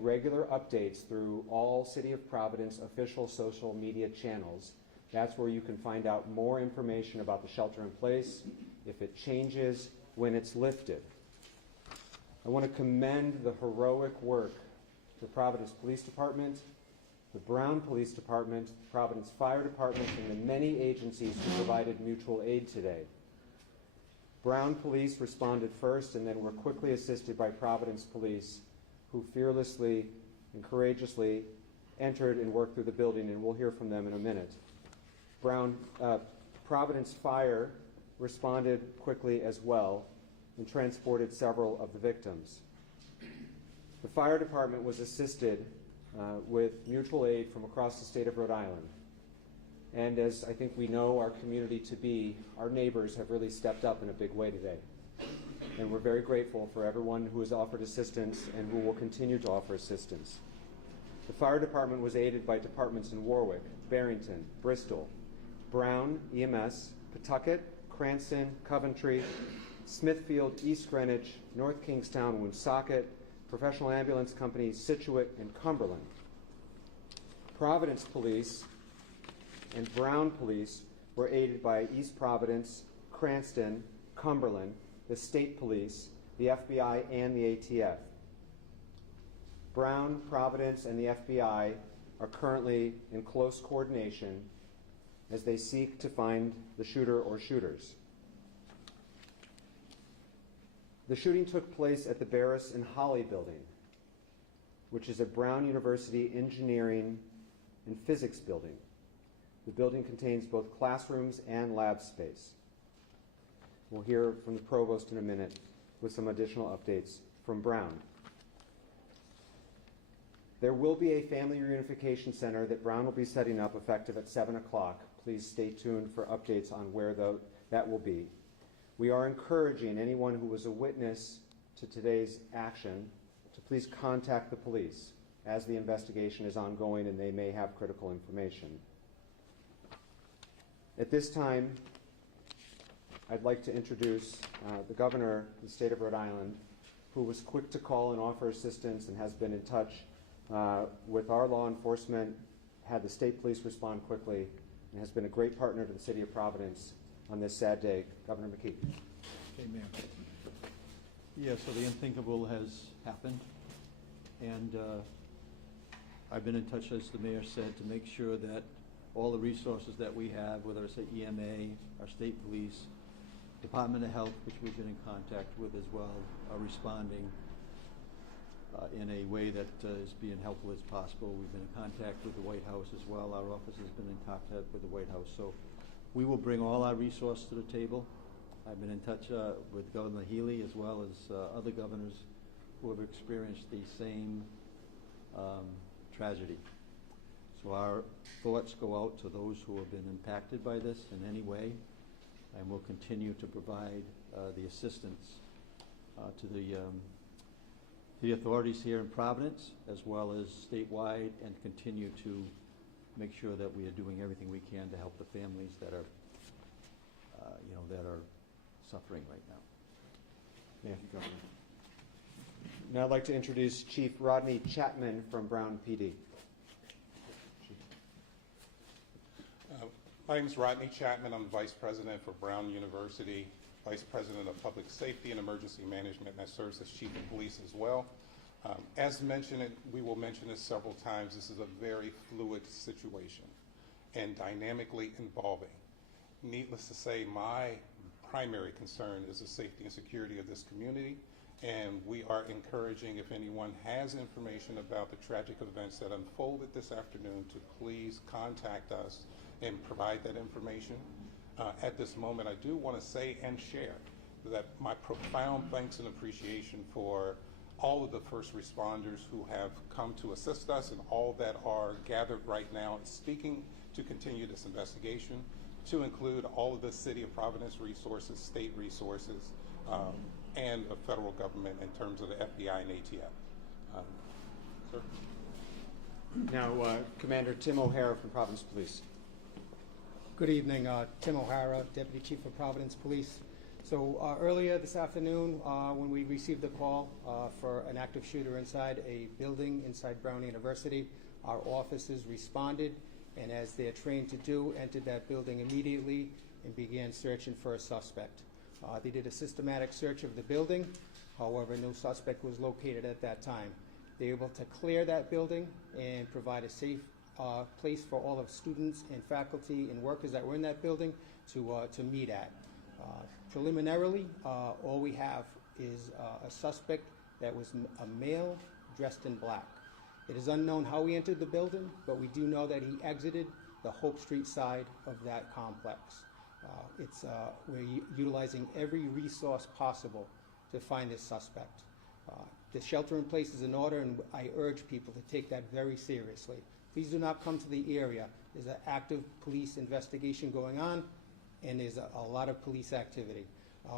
regular updates through all City of Providence official social media channels. That's where you can find out more information about the shelter in place, if it changes, when it's lifted. I want to commend the heroic work of the Providence Police Department, the Brown Police Department, Providence Fire Department, and the many agencies who provided mutual aid today. Brown Police responded first and then were quickly assisted by Providence Police, who fearlessly and courageously entered and worked through the building, and we'll hear from them in a minute. Providence Fire responded quickly as well and transported several of the victims. The fire department was assisted with mutual aid from across the state of Rhode Island. And as I think we know our community to be, our neighbors have really stepped up in a big way today. And we're very grateful for everyone who has offered assistance and who will continue to offer assistance. The fire department was aided by departments in Warwick, Barrington, Bristol, Brown, EMS, Pawtucket, Cranston, Coventry, Smithfield, East Greenwich, North Kingstown, Woonsocket, Professional Ambulance Company, Scituate, and Cumberland. Providence Police and Brown Police were aided by East Providence, Cranston, Cumberland, the State Police, the FBI, and the ATF. Brown, Providence, and the FBI are currently in close coordination as they seek to find the shooter or shooters. The shooting took place at the Barris and Holly building, which is a Brown University engineering and physics building. The building contains both classrooms and lab space. We'll hear from the provost in a minute with some additional updates from Brown. There will be a family reunification center that Brown will be setting up effective at 7 o'clock. Please stay tuned for updates on where that will be. We are encouraging anyone who was a witness to today's action to please contact the police as the investigation is ongoing and they may have critical information. At this time, I'd like to introduce the governor of the state of Rhode Island, who was quick to call and offer assistance and has been in touch with our law enforcement, had the state police respond quickly, and has been a great partner to the city of Providence on this sad day. Governor McKee. Okay, Mayor. Yeah, so the unthinkable has happened, and I've been in touch, as the mayor said, to make sure that all the resources that we have, whether it's the EMA, our state police, Department of Health, which we've been in contact with as well, are responding in a way that is being helpful as possible. We've been in contact with the White House as well. Our office has been in contact with the White House. So we will bring all our resources to the table. I've been in touch with Governor Healy as well as other governors who have experienced the same tragedy. So our thoughts go out to those who have been impacted by this in any way, and we'll continue to provide the assistance to the authorities here in Providence as well as statewide, and continue to make sure that we are doing everything we can to help the families that are that are suffering right now. Thank you, Governor. Now I'd like to introduce Chief Rodney Chapman from Brown PD. My name is Rodney Chapman. I'm Vice President for Brown University, Vice President of Public Safety and Emergency Management, and I serve as Chief of Police as well. As mentioned, we will mention this several times, this is a very fluid situation and dynamically evolving. Needless to say, my primary concern is the safety and security of this community, and we are encouraging, if anyone has information about the tragic events that unfolded this afternoon, to please contact us and provide that information. At this moment, I do want to say and share that my profound thanks and appreciation for all of the first responders who have come to assist us and all that are gathered right now and speaking to continue this investigation, to include all of the City of Providence resources, state resources, and the federal government in terms of the FBI and ATF. Sir? Now, Commander Tim O'Hara from Providence Police. Good evening, Tim O'Hara, Deputy Chief of Providence Police. So earlier this afternoon, when we received a call for an active shooter inside a building inside Brown University, our officers responded, and as they're trained to do, entered that building immediately and began searching for a suspect. They did a systematic search of the building. However, no suspect was located at that time. They were able to clear that building and provide a safe place for all of students and faculty and workers that were in that building to meet at. Preliminarily, all we have is a suspect that was a male dressed in black. It is unknown how he entered the building, but we do know that he exited the Hope Street side of that complex. We're utilizing every resource possible to find this suspect. The shelter in place is in order, and I urge people to take that very seriously. Please do not come to the area. There's an active police investigation going on, and there's a lot of police activity.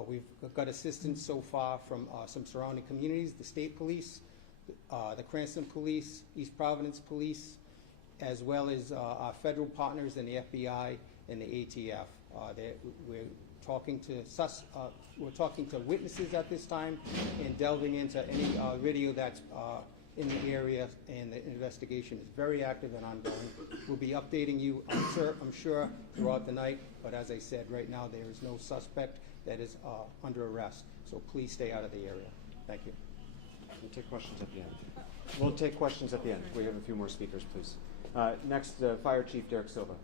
We've got assistance so far from some surrounding communities, the state police, the Cranston Police, East Providence Police, as well as our federal partners in the FBI and the ATF. We're talking to witnesses at this time and delving into any video that's in the area, and the investigation is very active and ongoing. We'll be updating you, I'm sure, throughout the night, but as I said, right now there is no suspect that is under arrest, so please stay out of the area. Thank you. We'll take questions at the end. We'll take questions at the end. We have a few more speakers, please. Next, Fire Chief Derek Silva.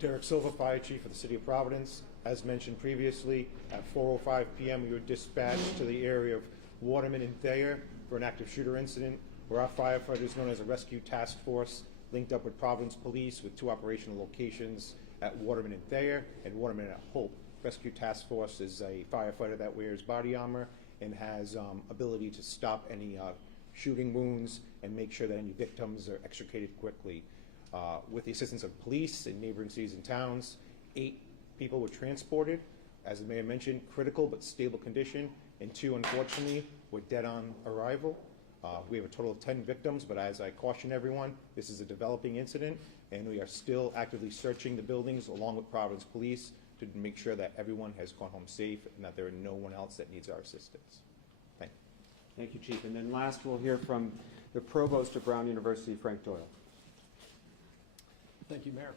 Derek Silva, Fire Chief of the City of Providence. As mentioned previously, at 4:05 p.m. we were dispatched to the area of Waterman and Thayer for an active shooter incident where our firefighters, known as a rescue task force, linked up with Providence Police with 2 operational locations at Waterman and Thayer and Waterman at Hope. Rescue task force is a firefighter that wears body armor and has ability to stop any shooting wounds and make sure that any victims are extricated quickly. With the assistance of police in neighboring cities and towns, 8 people were transported. As the mayor mentioned, critical but stable condition, and 2, unfortunately, were dead on arrival. We have a total of 10 victims, but as I caution everyone, this is a developing incident, and we are still actively searching the buildings along with Providence Police to make sure that everyone has gone home safe and that there are no one else that needs our assistance. Thank you. Thank you, Chief. And then last, we'll hear from the Provost of Brown University, Frank Doyle. Thank you, Mayor.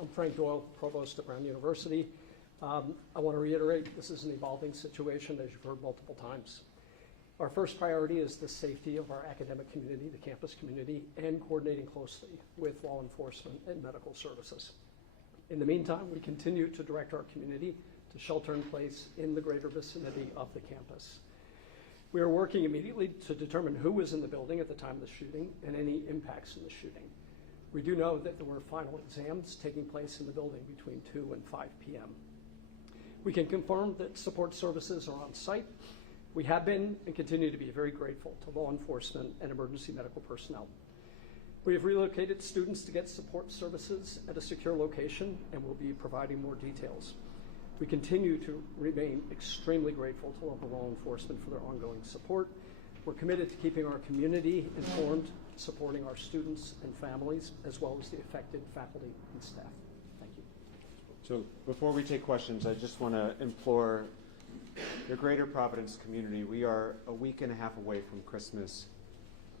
I'm Frank Doyle, Provost at Brown University. I want to reiterate, this is an evolving situation, as you've heard multiple times. Our first priority is the safety of our academic community, the campus community, and coordinating closely with law enforcement and medical services. In the meantime, we continue to direct our community to shelter in place in the greater vicinity of the campus. We are working immediately to determine who was in the building at the time of the shooting and any impacts in the shooting. We do know that there were final exams taking place in the building between 2 and 5 p.m. We can confirm that support services are on site. We have been and continue to be very grateful to law enforcement and emergency medical personnel. We have relocated students to get support services at a secure location, and we'll be providing more details. We continue to remain extremely grateful to local law enforcement for their ongoing support. We're committed to keeping our community informed, supporting our students and families, as well as the affected faculty and staff. Thank you. So before we take questions, I just want to implore the greater Providence community. We are a week and a half away from Christmas,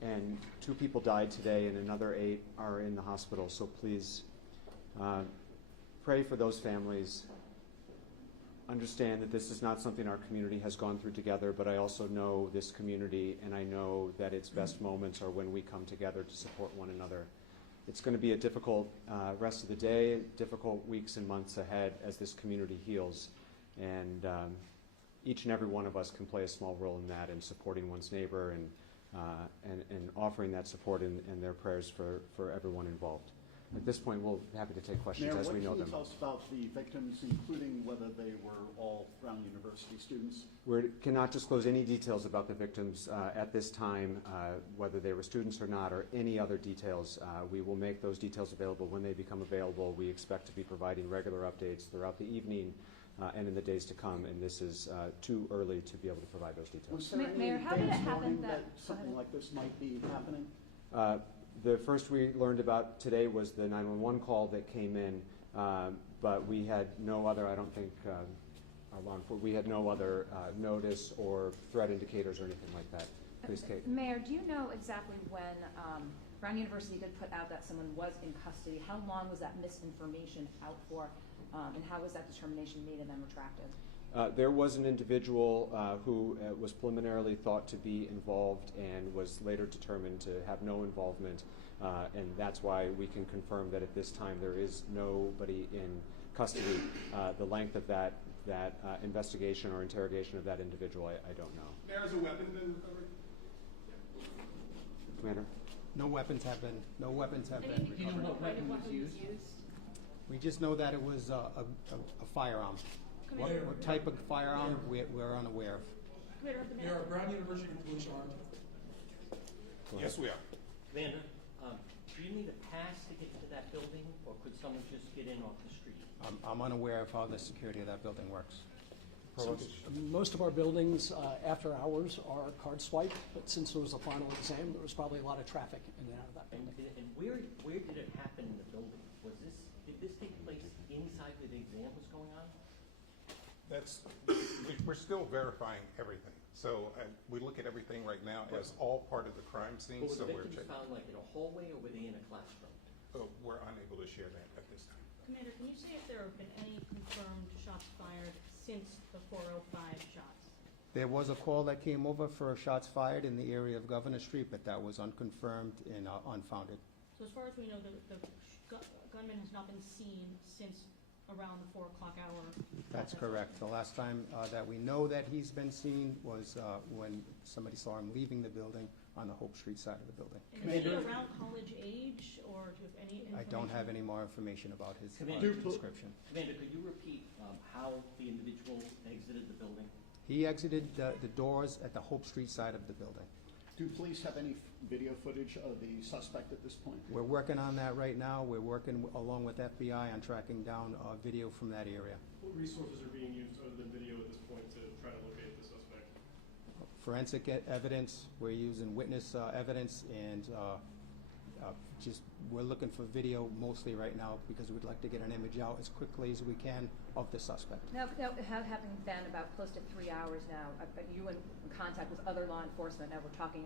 and 2 people died today and another 8 are in the hospital. So please pray for those families. Understand that this is not something our community has gone through together, but I also know this community, and I know that its best moments are when we come together to support one another. It's going to be a difficult rest of the day, difficult weeks and months ahead as this community heals, and each and every one of us can play a small role in that, in supporting one's neighbor and offering that support and their prayers for everyone involved. At this point, we'll be happy to take questions as we know them. Mayor, what can you tell us about the victims, including whether they were all Brown University students? We cannot disclose any details about the victims at this time, whether they were students or not, or any other details. We will make those details available when they become available. We expect to be providing regular updates throughout the evening and in the days to come, and this is too early to be able to provide those details. Was there any Mayor, how did it advance happen warning that something like this might be happening? The first we learned about today was the 911 call that came in, but we had no other, I don't think, we had no other notice or threat indicators or anything like that. Please, Kate. Mayor, do you know exactly when Brown University did put out that someone was in custody? How long was that misinformation out for, and how was that determination made and then retracted? There was an individual who was preliminarily thought to be involved and was later determined to have no involvement, and that's why we can confirm that at this time there is nobody in custody. The length of that investigation or interrogation of that individual, I don't know. There's a weapon been recovered? Commander? No weapons have been recovered. Do you know what weapon was used? We just know that it was a firearm. What type of firearm, we're unaware of. Mayor, are Brown University police armed? Yes, we are. Commander, do you need a pass to get into that building, or could someone just get in off the street? I'm unaware of how the security of that building works. So, most of our buildings after hours are card swipe, but since there was a final exam, there was probably a lot of traffic in and out of that And, building. and where did it happen in the building? Did this take place inside where the exam was going on? We're still verifying everything. So we look at everything right now as all part of the crime scene. But were So the we're victims checking. found like in a hallway, or were they in a classroom? We're unable to share that at this time. Commander, can you say if there have been any confirmed shots fired since the 405 shots? There was a call that came over for shots fired in the area of Governor Street, but that was unconfirmed and unfounded. So as far as we know, the gunman has not been seen since around the 4 o'clock hour? That's correct. The last time that we know that he's been seen was when somebody saw him leaving the building on the Hope Street side of the building. And is he around college age, or do you have any information? I don't have any more information about his Commander, description. Commander, could you repeat how the individual exited the building? He exited the doors at the Hope Street side of the building. Do police have any video footage of the suspect at this point? We're working on that right now. We're working along with FBI on tracking down video from that area. What resources are being used other than video at this point to try to locate the suspect? Forensic evidence, we're using witness evidence, and we're looking for video mostly right now because we'd like to get an image out as quickly as we can of the suspect. Now, having been about close to 3 hours now, you in contact with other law enforcement, now we're talking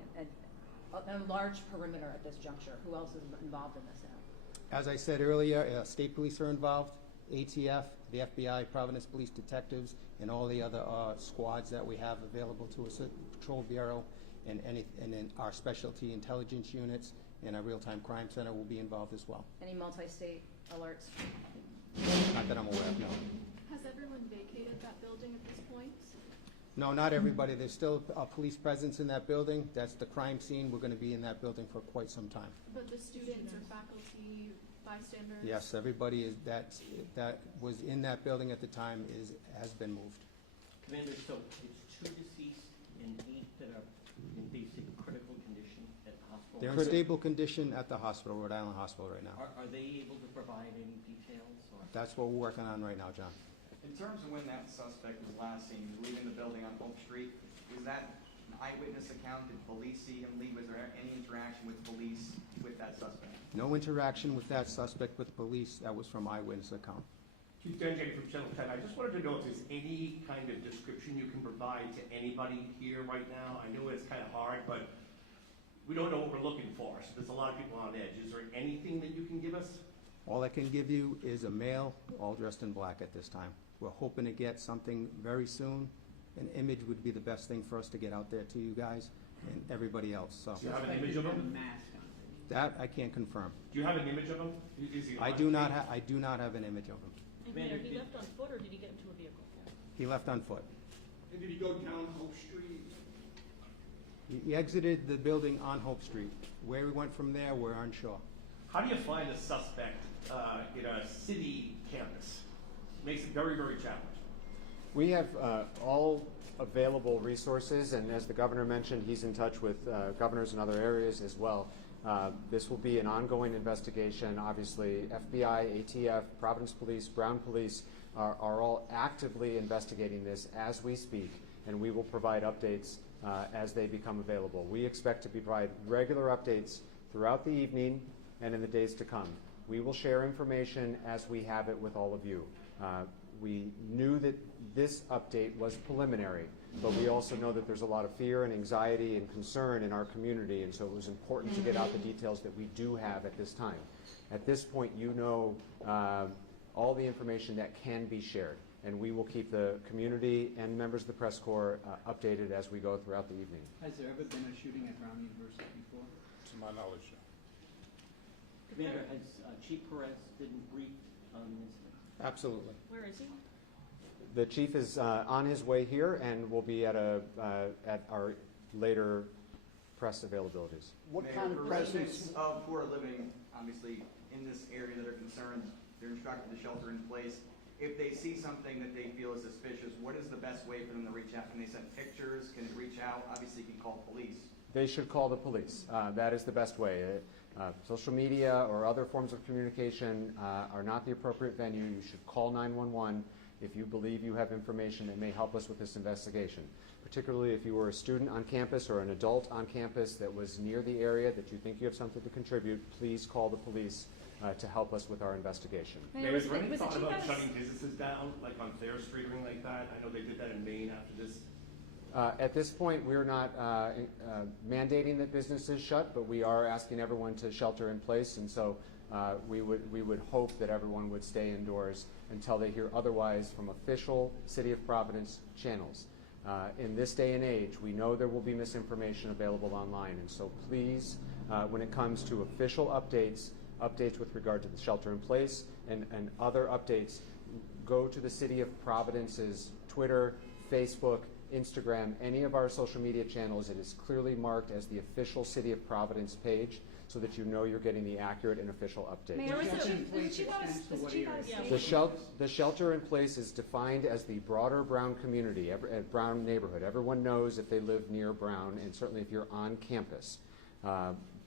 a large perimeter at this juncture. Who else is involved in this now? As I said earlier, state police are involved, ATF, the FBI, Providence Police Detectives, and all the other squads that we have available to us, Patrol Bureau, and then our specialty intelligence units and our real-time crime center will be involved as well. Any multi-state alerts? Not that I'm aware of, no. Has everyone vacated that building at this point? No, not everybody. There's still a police presence in that building. That's the crime scene. We're going to be in that building for quite some time. But the students or faculty, bystanders? Yes, everybody that was in that building at the time has been moved. Commander, so it's 2 deceased and 8 that are in basic critical condition at the hospital? They're in stable condition at the hospital, Rhode Island Hospital right now. Are they able to provide any details? Or? That's what we're working on right now, John. In terms of when that suspect was last seen, leaving the building on Hope Street, was that an eyewitness account? Did police see him leave? Was there any interaction with police with that suspect? No interaction with that suspect with police. That was from eyewitness account. Chief Denjay from Channel 10. I just wanted to know if there's any kind of description you can provide to anybody here right now. I know it's kind of hard, but we don't know what we're looking for. So there's a lot of people on edge. Is there anything that you can give us? All I can give you is a male, all dressed in black at this time. We're hoping to get something very soon. An image would be the best thing for us to get out there to you guys and everybody else. So Do you have an image of him? that I can't confirm. Do you have an image of him? Is he I do not have an image of him. And Commander, he left on foot, or did he get into a vehicle? He left on foot. And did he go down Hope Street? He exited the building on Hope Street. Where he went from there, we're unsure. How do you find a suspect in a city campus? Makes it very, very challenging. We have all available resources, and as the governor mentioned, he's in touch with governors in other areas as well. This will be an ongoing investigation. Obviously, FBI, ATF, Providence Police, Brown Police are all actively investigating this as we speak, and we will provide updates as they become available. We expect to provide regular updates throughout the evening and in the days to come. We will share information as we have it with all of you. We knew that this update was preliminary, but we also know that there's a lot of fear and anxiety and concern in our community, and so it was important to get out the details that we do have at this time. At this point, you know all the information that can be shared, and we will keep the community and members of the press corps updated as we go throughout the evening. Has there ever been a shooting at Brown University before? To my knowledge, no. Commander, has Chief Perez been briefed on the incident? Absolutely. Where is he? The chief is on his way here and will be at our later press availabilities. What kind of presence of who are living, obviously, in this area that are concerned, they're instructed to shelter in place. If they see something that they feel is suspicious, what is the best way for them to reach out? Can they send pictures? Can they reach out? Obviously, you can call police. They should call the police. That is the best way. Social media or other forms of communication are not the appropriate venue. You should call 911 if you believe you have information that may help us with this investigation. Particularly if you were a student on campus or an adult on campus that was near the area that you think you have something to contribute, please call the police to help us with our investigation. Mayor, is there any thought about shutting businesses down, like on Thayer Street or anything like that? I know they did that in Maine after this. At this point, we're not mandating that businesses shut, but we are asking everyone to shelter in place, and so we would hope that everyone would stay indoors until they hear otherwise from official City of Providence channels. In this day and age, we know there will be misinformation available online, and so please, when it comes to official updates with regard to the shelter in place and other updates, go to the City of Providence's Twitter, Facebook, Instagram, any of our social media channels. It is clearly marked as the official City of Providence page so that you know you're getting the accurate and official update. Mayor, The shelter in place is defined as the broader Brown community, Brown neighborhood. Everyone knows if they live near Brown, and certainly if you're on campus.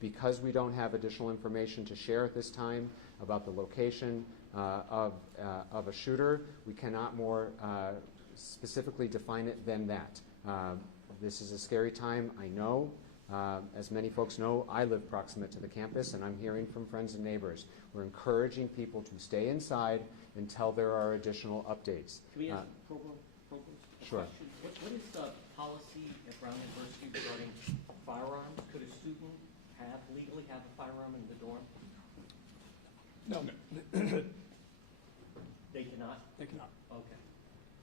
Because we don't have additional information to share at this time about the location of a shooter, we cannot more specifically define it than that. This is a scary time, I know. As many folks know, I live proximate to the campus, and I'm hearing from friends and neighbors. We're encouraging people to stay inside until there are additional updates. Can we ask Provost Sure. What is the policy at Brown University regarding firearms? Could a student legally have a firearm in the dorm? No. They cannot? They cannot. Okay.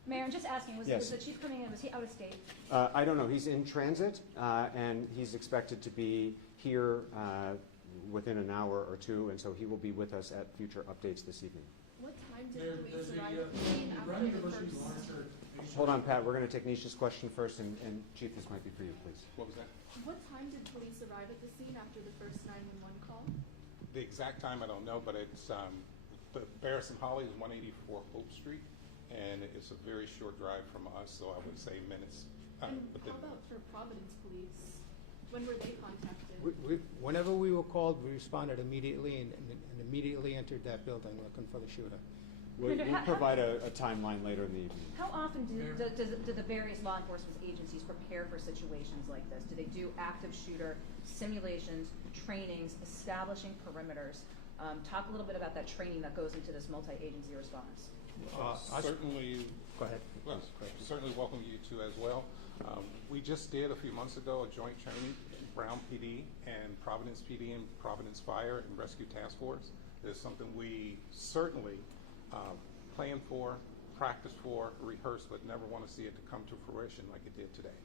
Mayor, I'm just asking, was Yes. the chief coming in, was he out of state? I don't know. He's in transit, and he's expected to be here within an hour or two, and so he will be with us at future updates this evening. What time did police arrive at the scene after the first? Hold on, Pat. We're going to take Nisha's question first, and Chief, this might be for you, please. What was that? What time did police arrive at the scene after the first 911 call? The exact time I don't know, but it's the Barris and Holly is 184 Hope Street, and it's a very short drive from us, so I would say minutes. And how about for Providence Police? When were they contacted? Whenever we were called, we responded immediately and immediately entered that building looking for the shooter. We'll provide a timeline later in the evening. How often do the various law enforcement agencies prepare for situations like this? Do they do active shooter simulations, trainings, establishing perimeters? Talk a little bit about that training that goes into this multi-agency response. Certainly. Go ahead. Well, certainly welcome you to as well. We just did a few months ago a joint training, Brown PD and Providence PD and Providence Fire and Rescue Task Force. It's something we certainly plan for, practice for, rehearse, but never want to see it to come to fruition like it did today.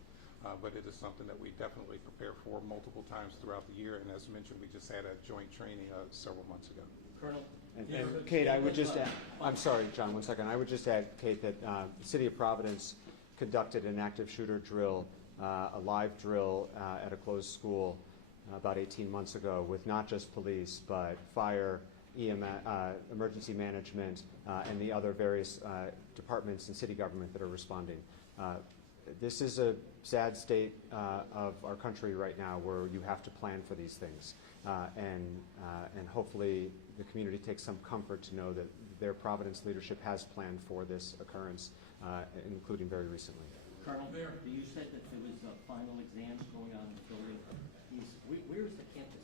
But it is something that we definitely prepare for multiple times throughout the year, and as mentioned, we just had a joint training several months ago. Colonel? And Kate, I would just add, I'm sorry, John, 1 second. I would just add, Kate, that the City of Providence conducted an active shooter drill, a live drill at a closed school about 18 months ago with not just police, but fire, emergency management, and the other various departments and city government that are responding. This is a sad state of our country right now where you have to plan for these things. And hopefully the community takes some comfort to know that their Providence leadership has planned for this occurrence, including very recently. Colonel, you said that there was final exams going on in the building. Where is the campus?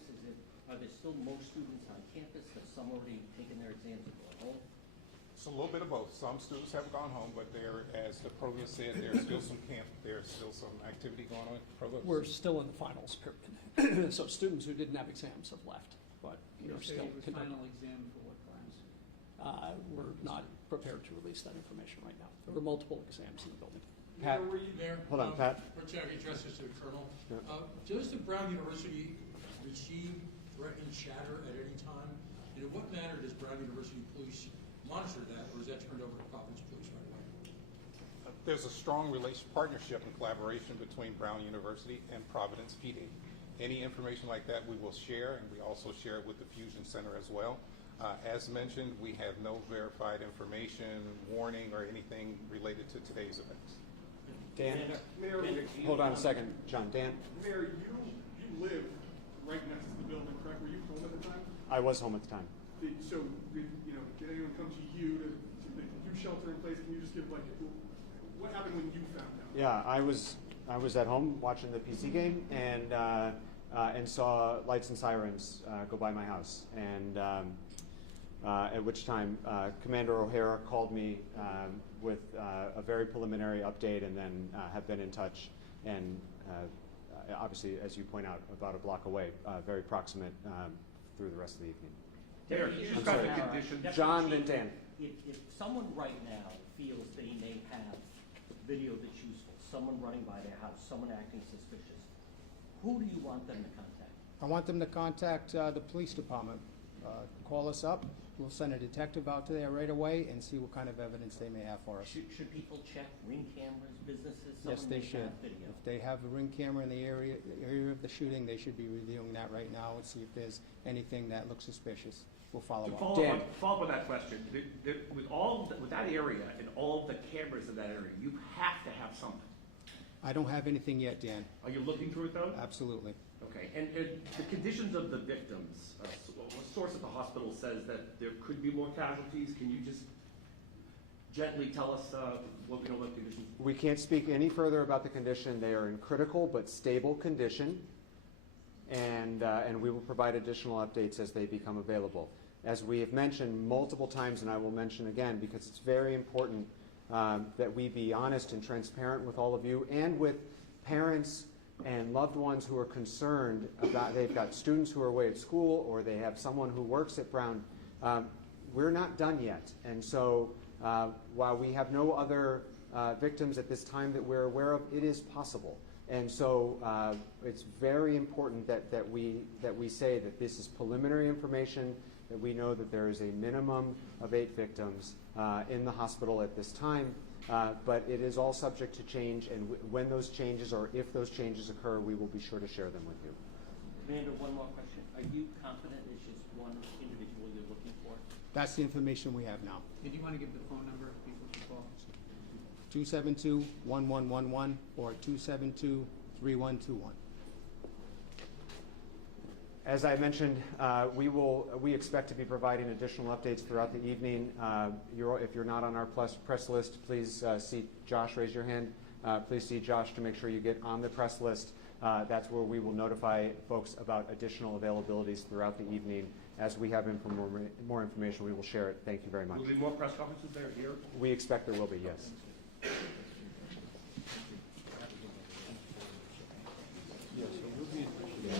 Are there still still most students on campus? Have some already taken their exams and gone home? It's a little bit of both. Some students have gone home, but there, as the provost said, there's still some activity going on. Provost? We're still in the finals period. So students who didn't have exams have left, but we're still conducting. Final exam for what class? We're not prepared to release that information right now. There were multiple exams in the building. Pat, Were you there? hold on, Pat. Chair, I address this to the Colonel. Yeah. Does the Brown University receive threatening chatter at any time? And in what manner does Brown University Police monitor that, or is that turned over to Providence Police right away? There's a strong partnership and collaboration between Brown University and Providence PD. Any information like that we will share, and we also share it with the Fusion Center as well. As mentioned, we have no verified information, warning, or anything related to today's events. Dan? Mayor, Hold on a second, John. Dan? Mayor, you live right next to the building, correct? Were you home at the time? I was home at the time. Did anyone come to you to do shelter in place? Can you just give what happened when you found out? Yeah, I was at home watching the PC game and saw lights and sirens go by my house, and at which time Commander O'Hara called me with a very preliminary update, and then have been in touch, and obviously, as you point out, about a block away, very proximate through the rest of the evening. Derek, you I'm just got sorry. the conditions. John, then Dan. If someone right now feels they may have video that's useful, someone running by their house, someone acting suspicious, who do you want them to contact? I want them to contact the police department. Call us up. We'll send a detective out to there right away and see what kind of evidence they may have for us. Should people check ring cameras, businesses? Yes, Someone they may should. have video. If they have a ring camera in the area of the shooting, they should be reviewing that right now and see if there's anything that looks suspicious. We'll follow To up. follow up on that question, with that area and all of the cameras in that area, you have to have something. I don't have anything yet, Dan. Are you looking through it though? Absolutely. Okay, and the conditions of the victims, a source at the hospital says that there could be more casualties. Can you just gently tell us what we know about the conditions? We can't speak any further about the condition. They are in critical but stable condition, and we will provide additional updates as they become available. As we have mentioned multiple times, and I will mention again because it's very important that we be honest and transparent with all of you and with parents and loved ones who are concerned about, they've got students who are away at school or they have someone who works at Brown. We're not done yet. And so while we have no other victims at this time that we're aware of, it is possible. And so it's very important that we say that this is preliminary information, that we know that there is a minimum of 8 victims in the hospital at this time. But it is all subject to change, and when those changes or if those changes occur, we will be sure to share them with you. Commander, one more question. Are you confident it's just one individual you're looking for? That's the information we have now. Did you want to give the phone number if people can call? 272-1111 or 272-3121. As I mentioned, we expect to be providing additional updates throughout the evening. If you're not on our press list, please see Josh. Raise your hand. Please see Josh to make sure you get on the press list. That's where we will notify folks about additional availabilities throughout the evening. As we have more information, we will share it. Thank you very much. Will there be more press conferences there here? We expect there will be, yes. Yeah, so we'll be in touch with you.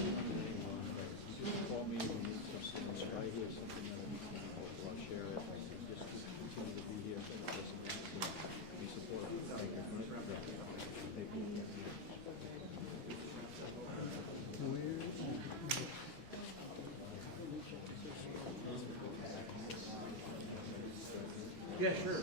Call me when you need something, if I hear something that I need to know, I'll share it. Just continue to be here, listen, be supportive. Thank you. Thank you. Yeah, sure.